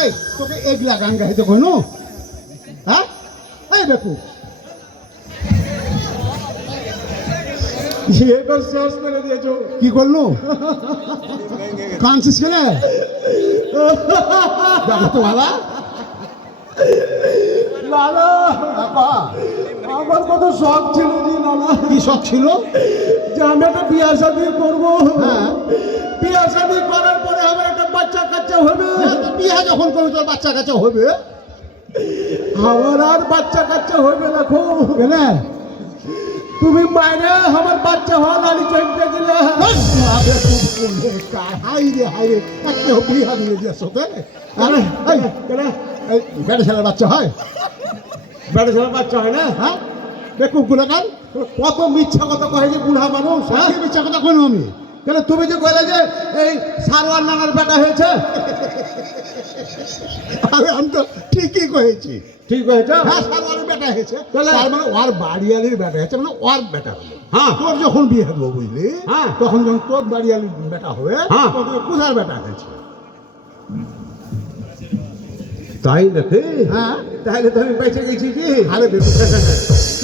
এই তোকে এগলা গান গাইতে কইনো? হ্যাঁ? এই শেষ করে দিয়েছ কি করল? কানছিস কেন? দেখো তো বাবা। আমার কত শখ ছিল যে লালা কি শখ ছিল? যে আমি একটা বিয়ার সাথে করব। হ্যাঁ। কাচ্চা হবে? হ্যাঁ, বিয়ে যখন করবে তোর বাচ্চা কাচ্চা হবে? আমার আর বাচ্চা কাচ্চা হবে দেখো কেন? তুমি মাইরে আমার বাচ্চা হওয়া লালি চলতে গেলে। হাই! রে হাই রে। একটা বিয়া দিয়ে দিয়েছ আরে কেন? বেটা ছেলের বাচ্চা হয়? বেটা ছেলে বাচ্চা হয় না? হ্যাঁ? বেকু গুলাকার কত মিথ্যা কথা কহে যে বুড়া মানুষ হ্যাঁ? মিথ্যা কথা কইনো আমি? কেন তুমি যে কইলে যে এই সারওয়ার নানার বেটা হয়েছে? আরে আমি তো ঠিকই কয়েছি ঠিক হয়েছে হ্যাঁ সারওয়ারের বেটা হয়েছে। তাহলে- তার মানে ওর বাড়িয়ালির বেটা হয়েছে মানে ওর বেটা হলো। হ্যাঁ। তোর যখন বিয়ে হব বুঝলি হ্যাঁ। তখন যখন তোর বাড়িয়ালির বেটা হবে হ্যাঁ। তখন কোথার বেটা হয়েছে? তাই নাকি? হ্যাঁ। তাহলে তো আমি বেঁচে গেছি কি? আরে